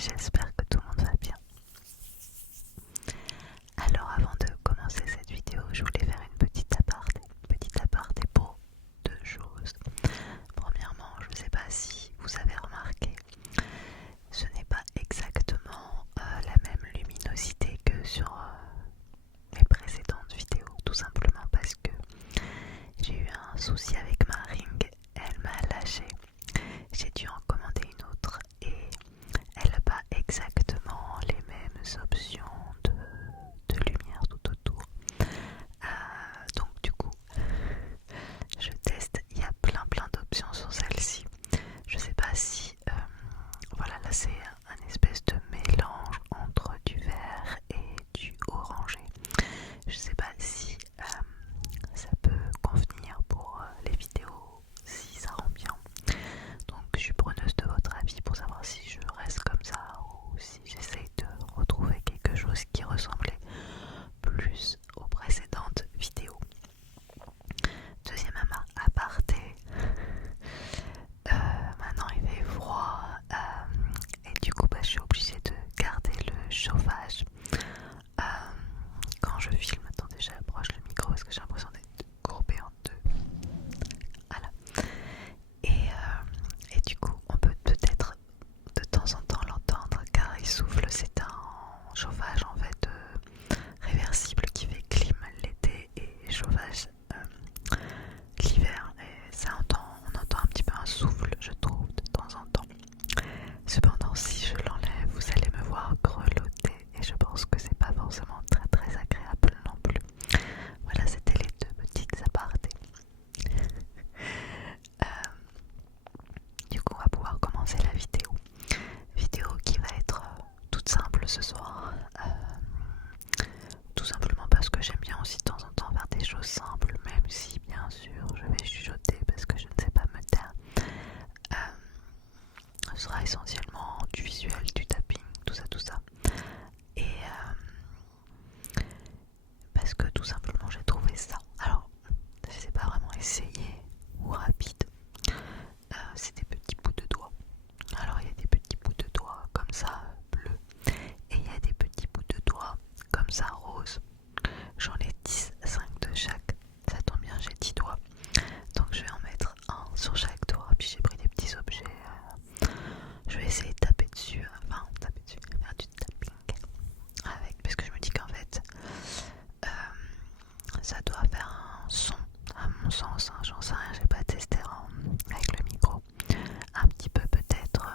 j'espère que tout le monde va bien. Alors avant de commencer cette vidéo, je voulais faire une petite aparté pour deux choses. Premièrement, je ne sais pas si vous avez remarqué, ce n'est pas exactement la même luminosité que sur mes précédentes vidéos, tout simplement parce que j'ai eu un souci avec ma ring, elle m'a lâché. J'ai dû en commander une autre et elle n'a pas exactement les mêmes options de lumière tout autour. Donc du coup, je teste, il y a plein d'options sur celle-ci. Je sais pas si, voilà, là c'est un espèce de mélange entre du vert et du orangé. Je sais pas si ça peut convenir pour les vidéos, si ça rend bien. Donc je suis preneuse de votre avis pour savoir si je reste comme ça ou si j'essaye de retrouver quelque chose qui ressemblait plus aux précédentes vidéos. Deuxième aparté, maintenant il fait froid et du coup je suis obligée de garder le chauffage quand je filme. Attendez, j'approche le micro parce que j'ai l'impression d'être courbée en deux. Voilà. Et du coup on peut peut-être de temps en temps l'entendre car il souffle. C'est un chauffage en fait réversible qui fait clim l'été et chauffage l'hiver, et on entend un petit peu un souffle, je trouve, de temps en temps. Cependant, si je l'enlève, vous allez me voir grelotter et je pense que c'est pas forcément très agréable non plus. Voilà, c'était les deux petites apartés. Du coup, on va pouvoir commencer la vidéo. Vidéo qui va être toute simple ce soir. Tout simplement parce que j'aime bien aussi de temps en temps faire des choses simples, même si bien sûr je vais chuchoter parce que je ne sais pas me taire. Ce sera essentiellement du visuel, du tapping, tout ça. Et parce que tout simplement j'ai trouvé ça. Alors, je sais pas vraiment essayé ou rapide. C'est des petits bouts de doigts. Alors il y a des petits bouts de doigts comme ça bleus et il y a des petits bouts de doigts comme ça rose. J'en ai 10, 5 de chaque. Ça tombe bien, j'ai 10 doigts. Donc je vais en mettre un sur chaque doigt. Puis j'ai pris des petits objets. Je vais essayer de taper dessus. Faire du tapping avec. Parce que je me dis qu'en fait, ça doit faire un son, à mon sens. J'en sais rien, j'ai pas testé avec le micro. Un petit peu peut-être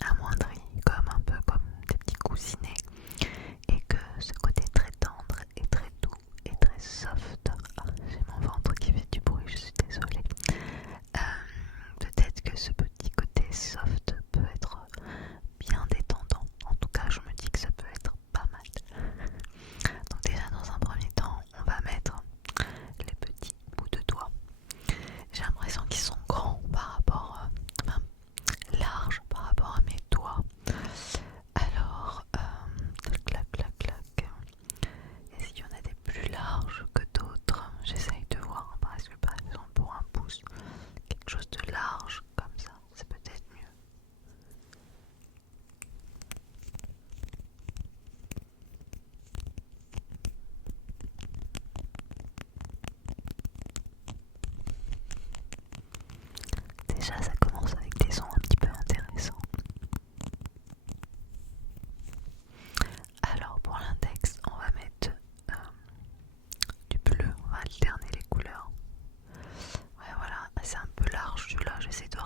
amoindri, un peu comme des petits coussinets. Et que ce côté très tendre et très doux et très soft. J'ai mon ventre qui fait du bruit, je suis désolée. Peut-être que ce petit côté soft peut être bien détendant. En tout cas, je me dis que ça peut être pas mal. Donc déjà, dans un premier temps, on va mettre les petits bouts de doigts. J'ai l'impression qu'ils sont grands par rapport, larges par rapport à mes doigts. Alors, clac. Est-ce qu'il y en a des plus larges que d'autres? J'essaye de voir, parce que par exemple pour un pouce, quelque chose de large comme ça, c'est peut-être mieux. Déjà ça commence avec des sons un petit peu intéressants. Alors pour l'index, on va mettre du bleu, on va alterner les couleurs. Ouais voilà, c'est un peu large celui-là, j'essaie de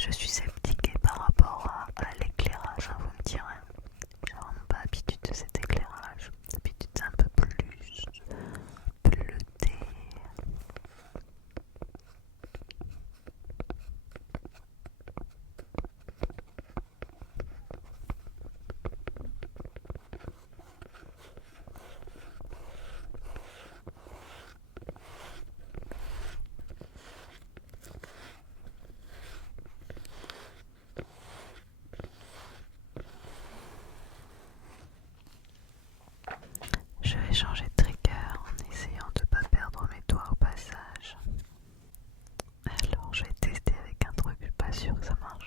je suis sceptique par rapport à l'éclairage, hein, vous me direz. J'ai vraiment pas l'habitude de cet éclairage. D'habitude c'est un peu plus bleuté. Je vais changer de trigger en essayant de ne pas perdre mes doigts au passage. Alors je vais tester avec un truc, je suis pas sûre que ça marche.